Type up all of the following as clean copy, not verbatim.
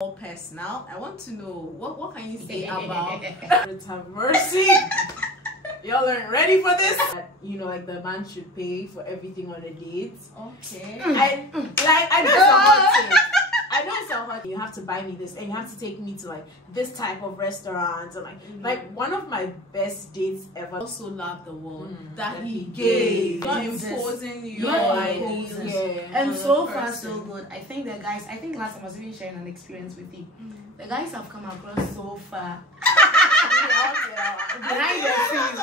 More personal. I want to know what can you say about Have mercy. Y'all aren't ready for this. You know, like the man should pay for everything on a date. okay. I know it's a hot tip. I know it's a hot. You have to buy me this, and you have to take me to like this type of restaurant, and like one of my best dates ever. I also love the word that he gave. Not imposing your ideas. Yeah. And so far so good. I think the guys, last time I was even sharing an experience with you. The guys have come across so far. Behind the scenes.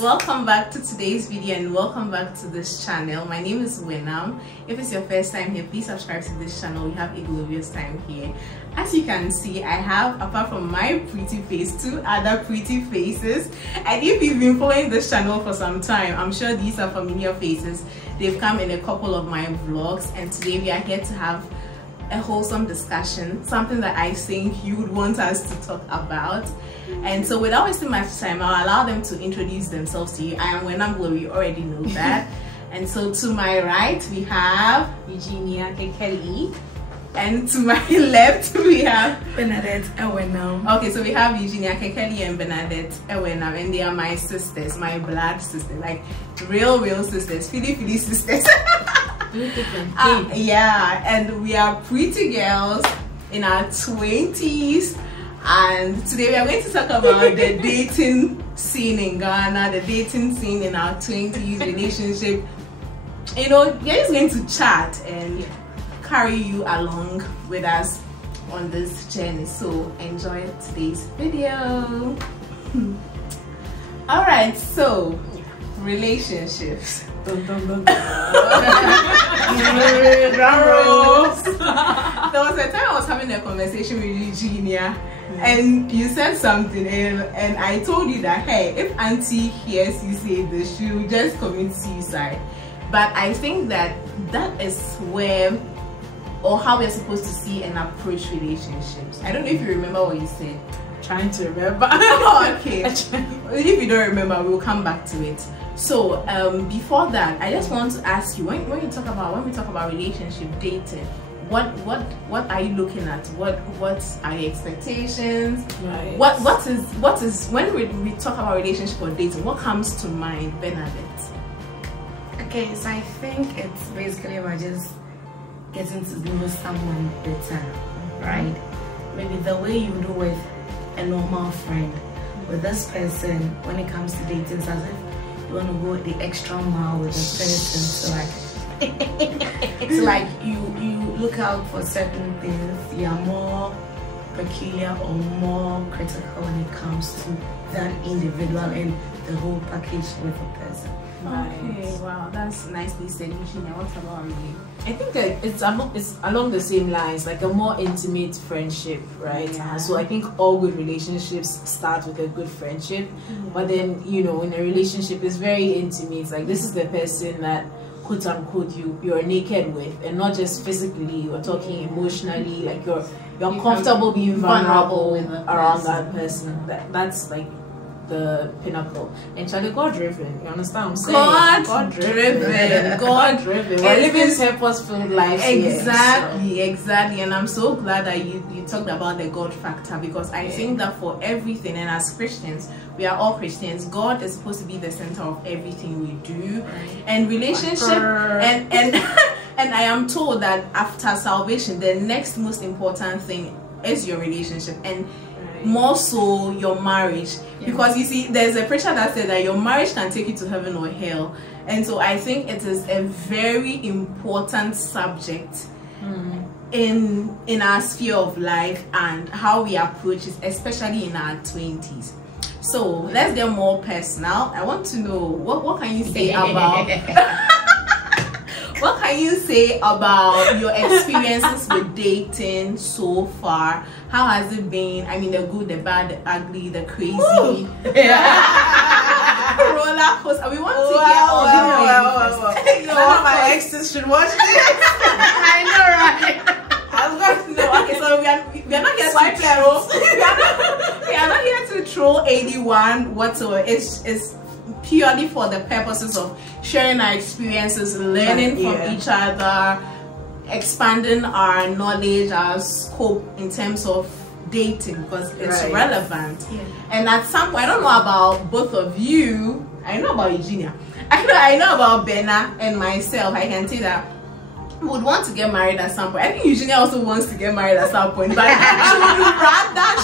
Welcome back to today's video and welcome back to this channel. My name is Wenam. If it's your first time here, please subscribe to this channel. We have a glorious time here. As you can see, I have, apart from my pretty face, two other pretty faces. And if you've been following this channel for some time, I'm sure these are familiar faces. They've come in a couple of my vlogs, and today we are here to have a wholesome discussion, something that I think you would want us to talk about. And so without wasting much time, I'll allow them to introduce themselves to you. I am Wenam Glory, you already know that. And so to my right we have Eugenia Kekeli, and to my left we have Bernadette Ewenam. Okay, so we have Eugenia Kekeli and Bernadette Ewenam, and they are my sisters, my blood sisters, like real sisters, Philly sisters. Yeah, and we are pretty girls in our 20s, and today we are going to talk about the dating scene in Ghana, the dating scene in our 20s, relationship. You know, we're just going to chat and carry you along with us on this journey. So enjoy today's video. All right, so relationships. There was a time I was having a conversation with Eugenia, and you said something, and I told you that, hey, if Auntie hears you say this, she will just commit suicide. But I think that is where, or how we're supposed to see and approach relationships. I don't know if you remember what you said. Trying to remember. Oh, okay. If you don't remember, we'll come back to it. So before that, I just want to ask you, when we talk about relationship, dating, what are you looking at? What are your expectations? Right. What is when we talk about relationship or dating, what comes to mind, Bernadette? Okay, so I think it's basically about just getting to know someone better, right? Maybe the way you do with a normal friend. With this person, when it comes to dating, it's as if you want to go the extra mile with the person. So like you look out for certain things. You are more peculiar or more critical when it comes to that individual and the whole package with a person. Okay, wow, that's nicely said, Eugenia. What about you? I think it's along the same lines, like a more intimate friendship, right? Yeah. So I think all good relationships start with a good friendship, but then, you know, in a relationship it's very intimate. Like, this is the person that, quote unquote, you're naked with, and not just physically. We're talking emotionally. Like you're comfortable being vulnerable around that person. That's like the pinnacle. And Charlie, God driven. You understand what I'm saying? God driven. We're living purpose-filled lives. Exactly. And I'm so glad that you talked about the God factor, because I think that for everything, and as Christians, we are all Christians, God is supposed to be the center of everything we do. And relationship and and I am told that after salvation, the next most important thing is your relationship, and more so your marriage, because you see, there's a preacher that said that your marriage can take you to heaven or hell. And so I think it is a very important subject in our sphere of life and how we approach it, especially in our 20s. So let's get more personal. I want to know, what can you say about what can you say about your experiences with dating so far? How has it been? I mean, the good, the bad, the ugly, the crazy. Roller coaster. We want to hear all the things. My exes should watch this. I know, right? Okay, so we are not here to troll. We are not here to troll anyone whatsoever. It's purely for the purposes of sharing our experiences, learning from each other, expanding our knowledge, our scope in terms of dating, because it's relevant. And at some point, I don't know about both of you. I know about Eugenia. I know about Benna and myself. I can say that would want to get married at some point. I think Eugenia also wants to get married at some point, but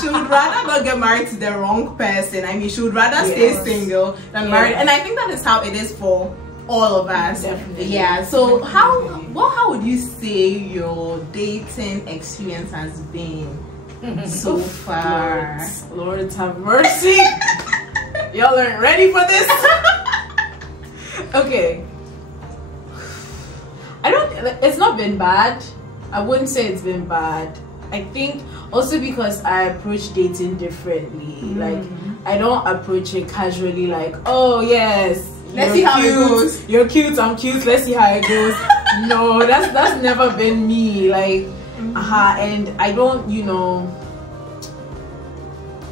she would rather not get married to the wrong person. I mean, she would rather stay single than married, and I think that is how it is for all of us. Definitely. Yeah. So how would you say your dating experience has been so far? Lord have mercy. Y'all aren't ready for this. Okay. It's not been bad. I wouldn't say it's been bad. I think also because I approach dating differently. Like, I don't approach it casually like, oh yes, let's see how it goes. You're cute, I'm cute, let's see how it goes. No, that's never been me. Like, and I don't,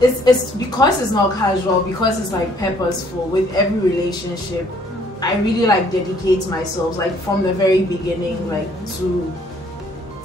it's because it's not casual, because it's like purposeful. With every relationship, I really like dedicate myself, like from the very beginning, like to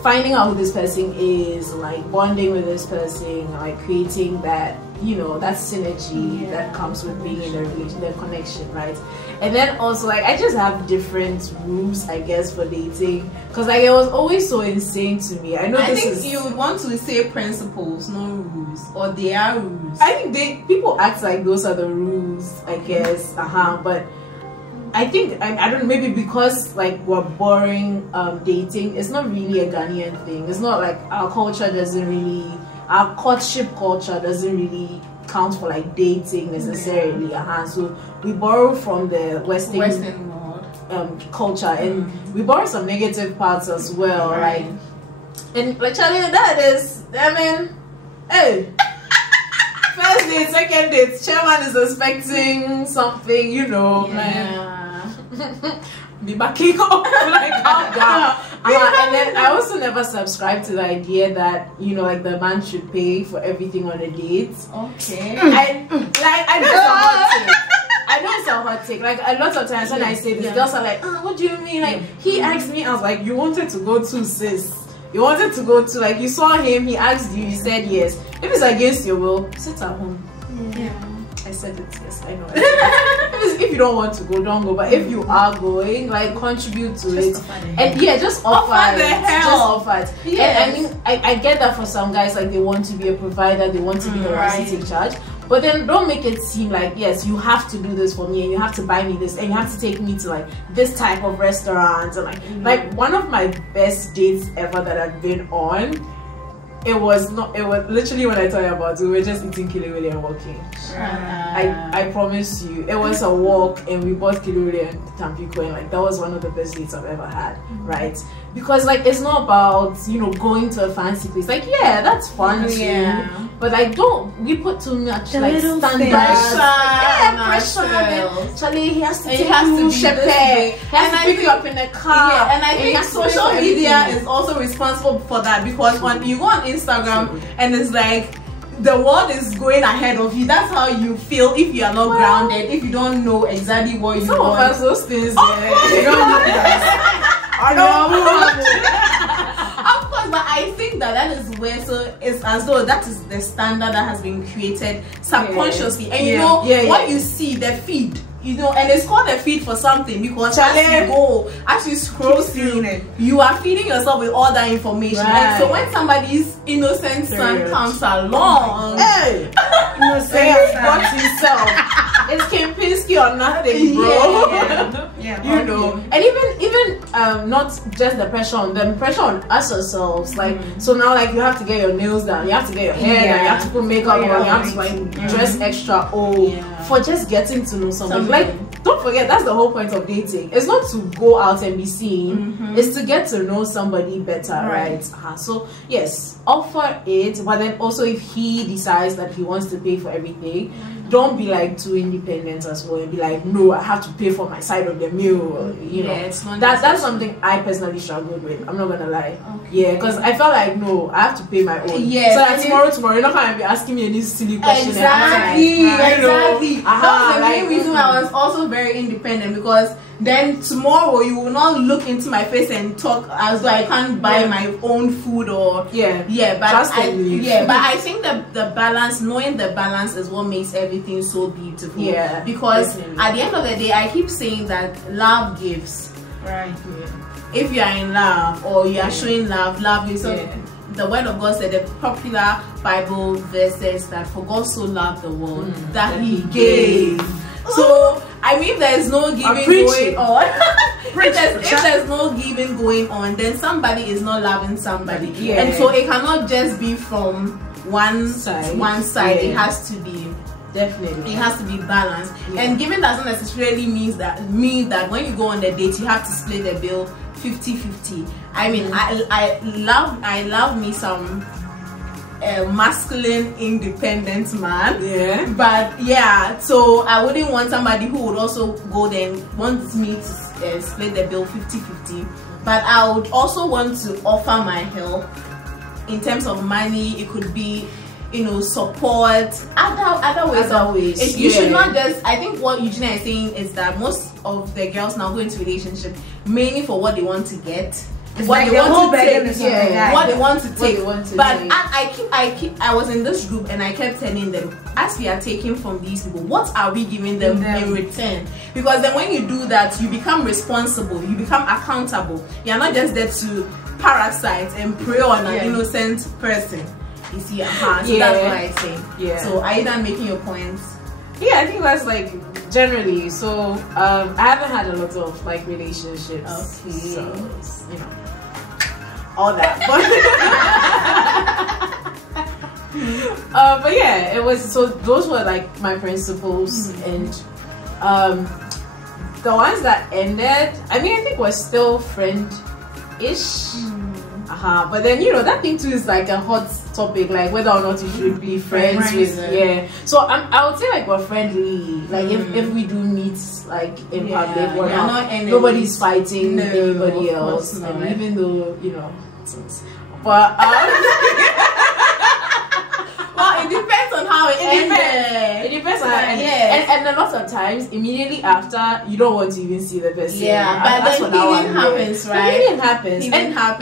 finding out who this person is, like bonding with this person, like creating that, that synergy that comes with being in a relation, the connection, right? And then also, like, I just have different rules, I guess, for dating, because like it was always so insane to me. I think you would want to say principles, no rules, or they are rules. I think people act like those are the rules, I guess, but I think I don't know, maybe because like we're boring dating. It's not really a Ghanaian thing. It's not like our courtship culture doesn't really count for like dating necessarily. So we borrow from the Western world culture, and we borrow some negative parts as well. Like, and like Charlie, that is, I mean, hey. First date, second date, chairman is expecting something, be backing up, like calm down. And then I also never subscribe to the idea that like the man should pay for everything on a date. Okay. I know it's a hot take. Like a lot of times when I say this, girls are like, what do you mean? Like he asked me, I was like, you wanted to go to, sis. You wanted to go to, like, you saw him, he asked you, you said yes. If it's against your will, sit at home. I said it, yes, I know. If you don't want to go, don't go. But if you are going, like, contribute to it. And just offer the hell. Just offer it. Yes. And I mean, I get that for some guys, like, they want to be a provider, they want to be the one to take charge. But then don't make it seem like, yes, you have to do this for me, and you have to buy me this, and you have to take me to like this type of restaurant. And like one of my best dates ever that I've been on, it was literally, when I tell you about it, we were just eating kilewele and walking. I promise you, it was a walk, and we bought kilewele and Tampico, and like that was one of the best dates I've ever had, right? Because like it's not about going to a fancy place. Like that's fun too, but like we put too much like standards. Pressure. Charlie, he has to take you shepherd. He has to pick you up in the car. And I think social media is also responsible for that, because when you go on Instagram and it's like the world is going ahead of you, that's how you feel if you are not grounded, if you don't know exactly what you want. Some of us, those things, Of course, but I think that is where, so it's as though that is the standard that has been created subconsciously. And what you see, the feed, and it's called a feed for something, because as you scroll through, you are feeding yourself with all that information. Like, so when somebody's innocent son comes along, innocent got himself, it's Kempinski or nothing, bro. And even not just the pressure on them, pressure on us ourselves. Like, so now, like, you have to get your nails done, you have to get your hair done, you have to put makeup on, you have to like dress extra for just getting to know somebody. Like, don't forget, that's the whole point of dating. It's not to go out and be seen, it's to get to know somebody better, right? So yes, offer it, but then also if he decides that he wants to pay for everything, don't be like too independent as well and be like, no, I have to pay for my side of the meal. You know, it's not that's something I personally struggled with. I'm not gonna lie. Okay. Yeah, because I felt like, no, I have to pay my own. Yes, so that tomorrow, you're not gonna be asking me any silly question. Exactly. That's the main like, reason why I was also very independent, because then tomorrow you will not look into my face and talk as though I can't buy my own food or but I think that the balance, knowing the balance, is what makes everything so beautiful. Yeah, because at the end of the day, I keep saying that love gives. Right. If you are in love or you are showing love gives. So the word of God said, the popular Bible verse says that for God so loved the world that He gave. So I mean, there's no giving going on. if there's no giving going on, then somebody is not loving somebody, and so it cannot just be from one side. It has to be. Definitely, it has to be balanced. And giving doesn't necessarily mean that when you go on the date you have to split the bill 50-50. I mean, I love me some masculine, independent man. But so I wouldn't want somebody who would also go there and want me to split the bill 50-50. But I would also want to offer my help in terms of money. It could be, you know, support, other ways. You should not just. I think what Eugenia is saying is that most of the girls now go into relationship mainly for what they want to get. It's what they want to take, what they want to take. But I was in this group and I kept telling them, as we are taking from these people, what are we giving them in return? Because then when you do that, you become responsible, you become accountable. You are not just there to parasite and prey on an innocent person. You see, so that's what I think. So are you done making your points? Yeah, I think that's like generally. So I haven't had a lot of like relationships. Okay. So you know, all that. But yeah, it was. So those were like my principles, and the ones that ended, I mean, I think we're still friend-ish. But then, you know, that thing too is like a hot topic, like whether or not you should be friends with. So I would say like we're friendly. Like if we do meet like in public, we're not nobody's fighting anybody else. And even though, you know, but well, it depends on how it ended. It depends on how it ended. And a lot of times, immediately after, you don't want to even see the person. But then healing happens, right? Healing happens.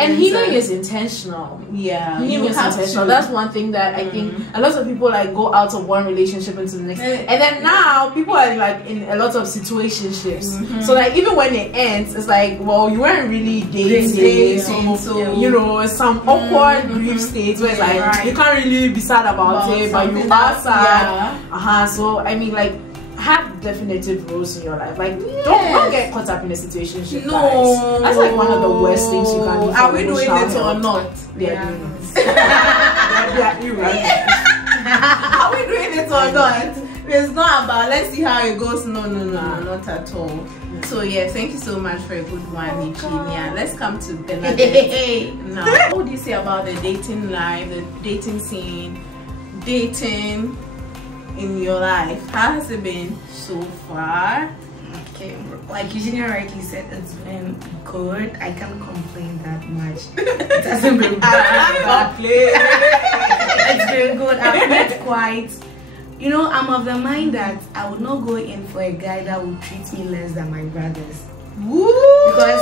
And healing is intentional. Healing is intentional. That's one thing that I think a lot of people like go out of one relationship into the next. And then now, people are like in a lot of situationships. So like even when it ends, it's like, well, you weren't really dating. So you know, some awkward grief states where it's like, you can't really be sad about it, but you are sad. So I mean, like, have definitive rules in your life. Like, don't get caught up in a situation. No, that's like one of the worst things you can do. Are we doing it or not? Are we doing it or not? It's not about let's see how it goes. No, not at all. So yeah, thank you so much for a good one, Eugenia. Let's come to Bernadette. Now, what would you say about the dating life, the dating scene, dating in your life? How has it been so far? Okay, like Eugenia rightly said, it's been good. I can't complain that much. It hasn't been bad. It's been good. I've met quite. You know, I'm of the mind that I would not go in for a guy that would treat me less than my brothers. Woo! Because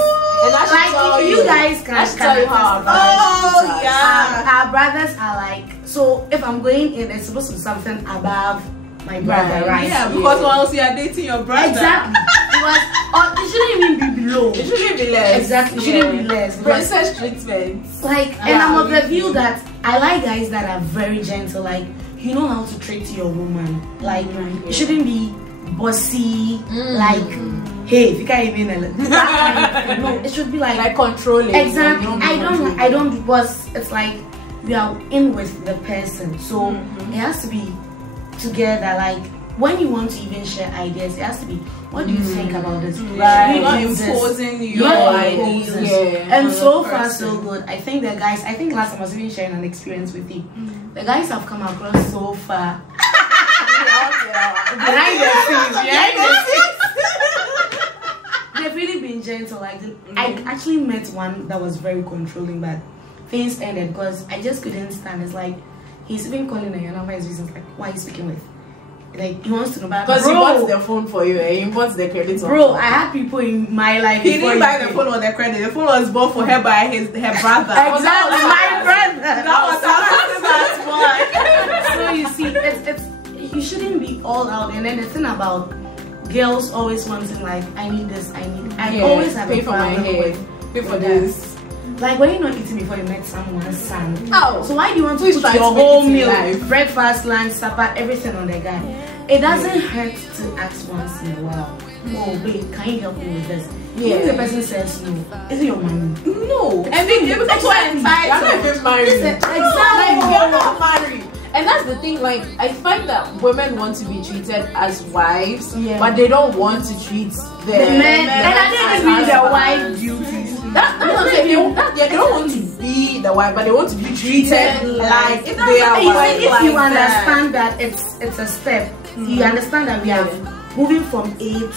like if you guys can tell you how our brothers are like, so if I'm going in, it's supposed to be something above my brother, right? Yeah, because once you are dating your brother. Exactly. Or it shouldn't even be below. It shouldn't be less. Exactly. It shouldn't be less. Princess treatment. Like, and I'm of the view that I like guys that are very gentle. Like, you know how to treat your woman. Like, it shouldn't be bossy. Like, hey, if you can't even no, it should be like controlling. Exactly. I don't because it's like we are in with the person, so it has to be together. Like, when you want to even share ideas, it has to be, what do you think about this? Right. Not imposing your ideas. And so far so good. I think the guys, I think last time I was even sharing an experience with you. The guys have come across so far. behind the scenes. They've really been gentle. Like I actually met one that was very controlling, but things ended because I just couldn't stand. It's like he's even calling her, your number is reasons like why are you speaking with? Like he wants to know about because he bought the phone for you and he bought the credit. Bro, I had people in my life. He didn't buy the phone or the credit. The phone was bought for her by her brother. Exactly, my brother. That was So you see, it's you shouldn't be all out. And then the thing about girls always wanting like I need this, I always have pay a for my problem hair, with pay for this. Like when you're not eating before you met someone's son. Oh, so why do you want to put try your to whole make it meal, life. breakfast, lunch, supper, everything on the guy? It doesn't hurt to ask once in a while. Oh wait, can you help me with this? If the person says no, is it your money? No. And then you're not even married. Exactly. You're not married. And that's the thing, like, I find that women want to be treated as wives, but they don't want to treat the men. And I didn't read their wife duties. That's what I'm saying. They don't want to be the wife, but they want to be treated like they are wives. If you understand that it's a step, you understand that we are moving from A to B.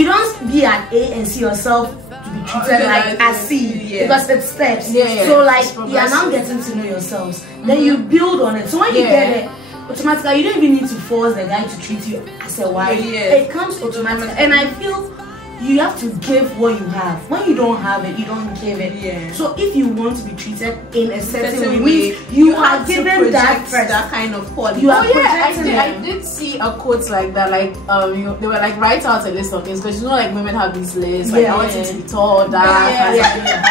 You don't be at A and see yourself to be treated like a C because it's steps. So like you are now getting to know yourselves. Then you build on it. So when you get it, automatically you don't even need to force the guy to treat you as a wife. It comes automatically. And I feel you have to give what you have. When you don't have it, you don't give it. So if you want to be treated in a certain way, you are given that first. That kind of quality. You are I did see a quote like that. Like they were like write out a list of things because you know like women have these lists. Like I want you to be tall, dark. I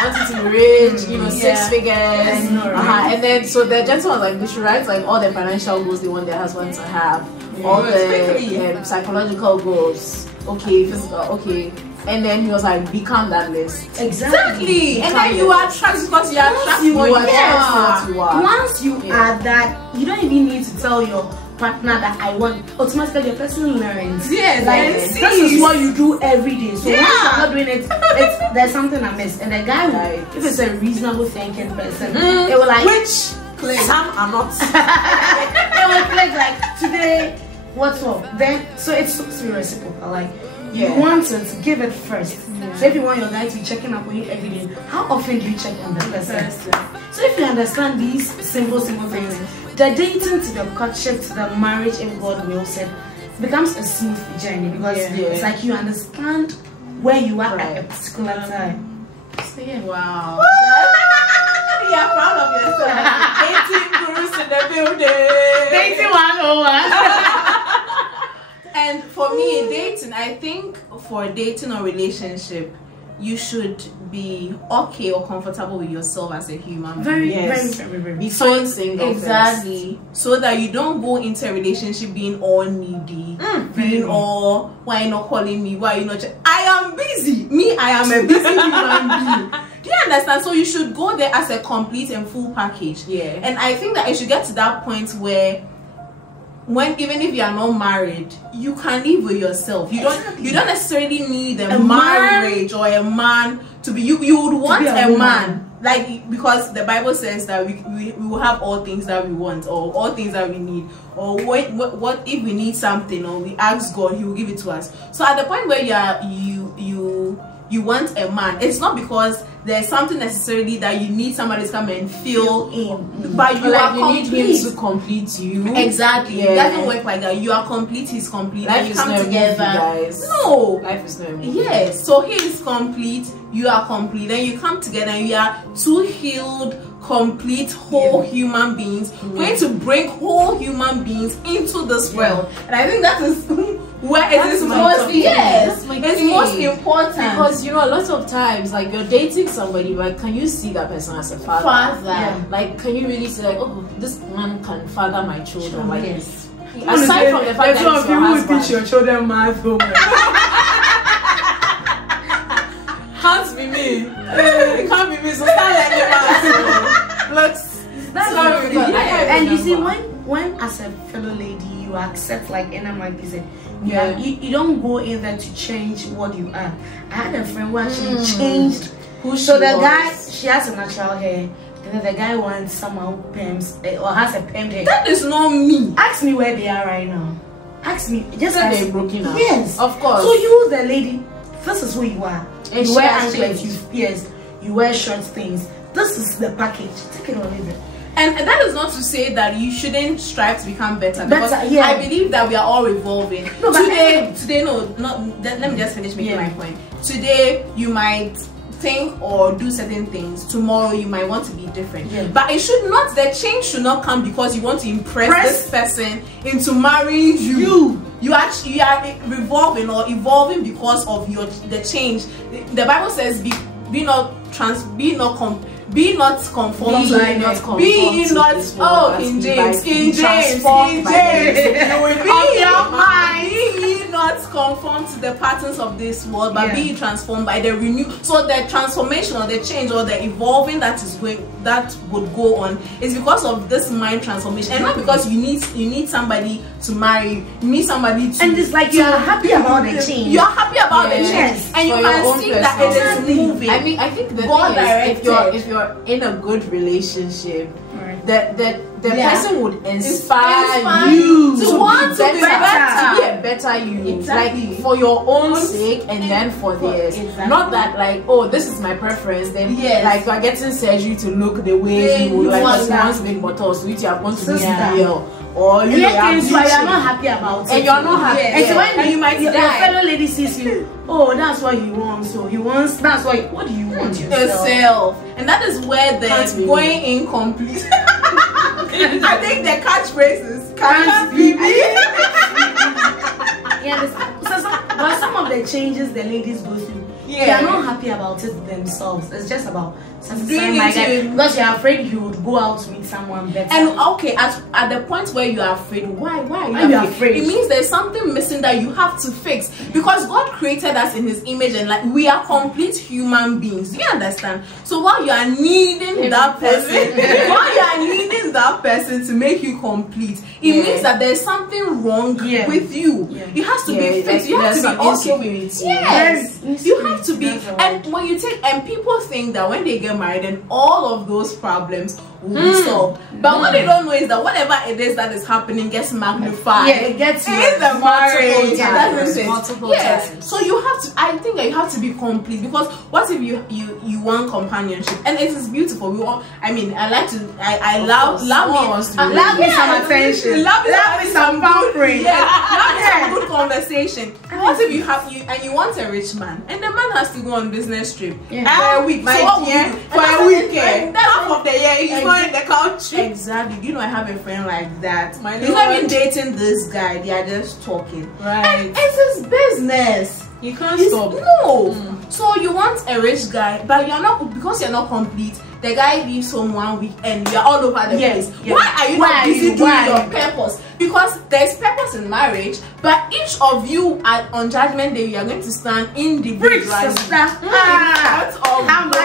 want you to be rich. You know, 6 figures. And then so the gentleman was like they should write like all the financial goals they want their husband to have, all the psychological goals. Okay, physical, okay. And then he was like, become that list. Exactly. And then you are trust because you are trust what you are. Once you are that, you don't even need to tell your partner that I want. Automatically, the person learns. Yes, like this is what you do every day. So once you're not doing it, there's something amiss. And the guy will, if it's a reasonable thinking person, it will like some are not. It will click like today. What's up? Then so it's supposed to be reciprocal. Like you want it, give it first. So if you want your guy to be checking up on you every day, how often do you check on the person? So if you understand these simple things, the dating to the courtship to the marriage in God will said becomes a smooth journey because it's like you understand where you are at a particular time. So wow. You are proud of yourself. 18 gurus in the building. Dating 101. And for me, dating, I think for dating or relationship, you should be okay or comfortable with yourself as a human being. Very. Be so single. Exactly. So that you don't go into a relationship being all needy, being all, why are you not calling me? Why are you not? I am busy. I am a busy human being. Do you understand? So you should go there as a complete and full package. And I think that it should get to that point where even if you are not married, you can live with yourself. You don't necessarily need a marriage or a man to be. You would want a man, like, because the Bible says that we will have all things that we want or all things that we need, or what if we need something or we ask God, He will give it to us. So at the point where you want a man, it's not because there's something necessarily that you need somebody to come and fill in, but you need him to complete you. Exactly. It doesn't work like that. You are complete, he's complete. Life you is come no together. Movie, guys. No. Life is no movie. Yes. So he is complete, you are complete. Then you come together and you are two healed, complete, whole human beings, going to bring whole human beings into this world. And I think that is where it is most it's most important, because you know a lot of times like you're dating somebody, but can you see that person as a father? Like can you really say like, oh, this man can father my children? Like aside from the fact that he's your husband, teach your children math homework. Can't be me. It can't be me. So start learning math. That's not really. And you see, when as a fellow lady you accept, like and I'm like this. You don't go in there to change what you are. I had a friend who actually changed who she was. Guy, she has a natural hair, and then the guy wants somehow perms or has a permed hair. That is not me. Ask me where they are right now. Ask me. Just That ask they're broken up. Yes. Of course. So you, the lady, this is who you are. And You she wear has anklets, changed. yes. You wear short things. This is the package. Take it or leave it. And that is not to say that you shouldn't strive to become better. Because yeah. I believe that we are all evolving. No, but today, no, not. Let me just finish making Yeah. my point. Today, you might think or do certain things. Tomorrow, you might want to be different. Yeah. But it should not. The change should not come because you want to impress this person into marrying you. You are revolving or evolving because of the change. The Bible says, "Be not conformed Be not conformed be to not this world, but in be James be transformed by the you will be your mind. Be ye not conformed to the patterns of this world, but be transformed by the renew. So the transformation or the change or the evolving that would go on is because of this mind transformation, and not because you need somebody to marry. You need somebody to, and it's like you are happy about the change. You are happy about the change, Yes. and you For your can own see that it is personality. moving. I think the God thing is, directed. if you're in a good relationship, Right. the person would inspire Inspire you to want to be better. to be a better you, Exactly. like for your own sake and then for theirs. Exactly. Not that like, oh, this is my preference, then Yes. like you are getting surgery to look the way you would, you like want you once big bottles, which you are going to do Sister. BBL, or you In know, that case, you are bleaching. not happy about it. And you're not happy. Yes. And so Yeah. when you might your die. fellow lady sees you, oh, that's what he wants. So he wants. That's what do you want yourself? Yourself, and that is where Can't the be going incomplete. I think the catchphrase is can't be me. Yeah, but some of the changes the ladies go through, Yeah. they are not happy about it themselves. It's just about Doing like it that to- because you're afraid you would go out with someone better. And okay, at the point where you are afraid, why are Why you you afraid? afraid? It means there's something missing that you have to fix, because God created us in His image, and like we are complete human beings. Do you understand? So while you are needing that person, while you are needing that person to make you complete, it means that there's something wrong with you. It has to be fixed. You have to be also insecurity. Yes, Yes. you have to be. That's right. And when you take, and people think that when they get married, then all of those problems will be solved. But what they don't know is that whatever it is that is happening gets magnified. Yeah, it gets in you the marriage. times. Doesn't it? Multiple Yes. times. So you have to. I think that you have to be complete, because what if you want companionship, and it is beautiful. We want. I mean, I like to. I love wants me. to be love me some Yeah, attention. Love Love me some pampering. Yeah, love me Yeah. some good conversation. What if you want a rich man, and the man has to go on business trip for a week? My So what would dear, you do? for And a that's weekend. half of the year he's going in the country. Exactly. You know, I have a friend like that. My He's not even Lord. dating this guy. They are just talking. Right. And it's his business. You can't It's- stop. No. So you want a rich guy, but you're not, because you're not complete. The guy leaves home 1 week and you're all over the Yes, place. yes. Why are you Why not are busy you? doing Why? your purpose? Because there's purpose in marriage, but each of you on Judgment Day, you are going to stand individually. sister. Out of God.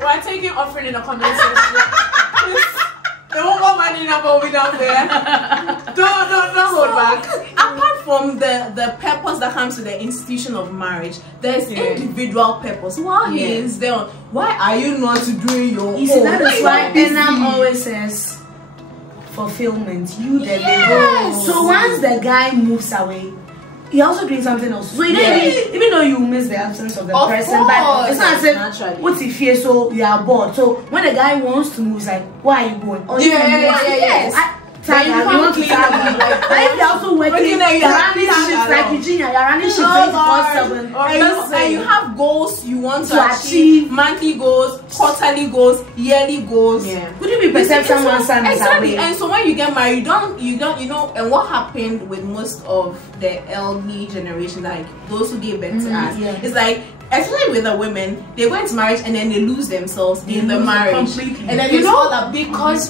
We're taking offering in the comment section. The whole money number will be down there. Don't hold back. Apart from the purpose that comes to the institution of marriage, there's individual purpose. While he is there, why are you not doing your own? You see, that is why Busy. Enam always says fulfillment. You the Yes. baby. So once the guy moves away, you're also doing something else. So you don't even though you miss the absence of the Of person, course. but it's not as if Naturally. what's if here, so you are bored. So when the guy wants to move, it's like, why are you going? Or Yes. Then you can't clean up, But if you're also working, Working there, you you're have running to shifts stand like alone. Eugenia, you're running shifts Oh, 24/7. and you have goals you want to To achieve, achieve. monthly goals, quarterly goals, yearly goals. Yeah. Would you be perceived someone's son is Exactly. away? And so when you get married, you know, and what happened with most of the elderly generation, like those who gave birth to us, yeah. it's like, especially with the women, they go into marriage and then they lose themselves in the marriage, completely. and then You it's know, all up because